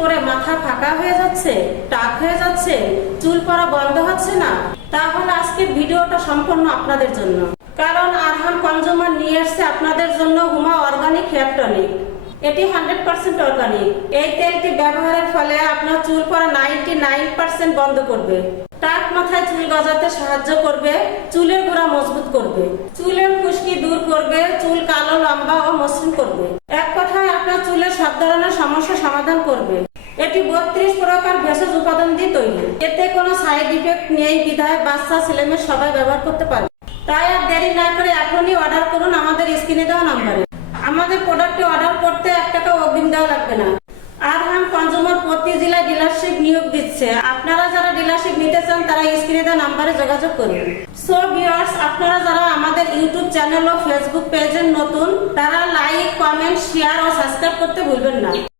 পরে মাথা ফাঁকা হয়ে যাচ্ছে, টাক হয়ে যাচ্ছে, চুল পড়া বন্ধ হচ্ছে না, তাহলে আজকে ভিডিওটা সম্পূর্ণ আপনাদের জন্য। কারণ আরহাম কনজিউমার নিয়ে এসেছে আপনাদের জন্য হুমা অর্গানিক হেয়ার টনিক। এটি 100% অর্গানিক। এই তেলটি ব্যবহারের ফলে আপনার চুল পড়া 99% বন্ধ করবে, টাক মাথায় চুল গজাতে সাহায্য করবে, চুলের গোড়া মজবুত করবে, চুলের খুশকি দূর করবে, চুল কালো, লম্বা ও মসৃণ করবে। এক কথায় আপনার চুলের সব ধরনের সমস্যা সমাধান করবে। এটি 32 প্রকার ভেষজ উপাদান দিয়ে তৈরি। এতে কোনো সাইড ইফেক্ট নেই বিধায় বাচ্চা ছেলেমেয়ে সবাই ব্যবহার করতে পারে। তাই আর দেরি না করে এখনই অর্ডার করুন আমাদের স্ক্রিনে দেওয়া নম্বরে। আমাদের প্রোডাক্টটি অর্ডার করতে 1 টাকা অগ্রিম দেওয়া লাগবে না। আরহাম কনজিউমার প্রতি জেলায় ডিলারশিপ নিয়োগ দিচ্ছে। আপনারা যারা ডিলারশিপ নিতে চান তারা স্ক্রিনে দেওয়া নম্বরে যোগাযোগ করুন। সো ভিউয়ার্স, আপনারা যারা আমাদের ইউটিউব চ্যানেল ও ফেসবুক পেজের নতুন, তারা লাইক, কমেন্ট, শেয়ার ও সাবস্ক্রাইব করতে ভুলবেন না।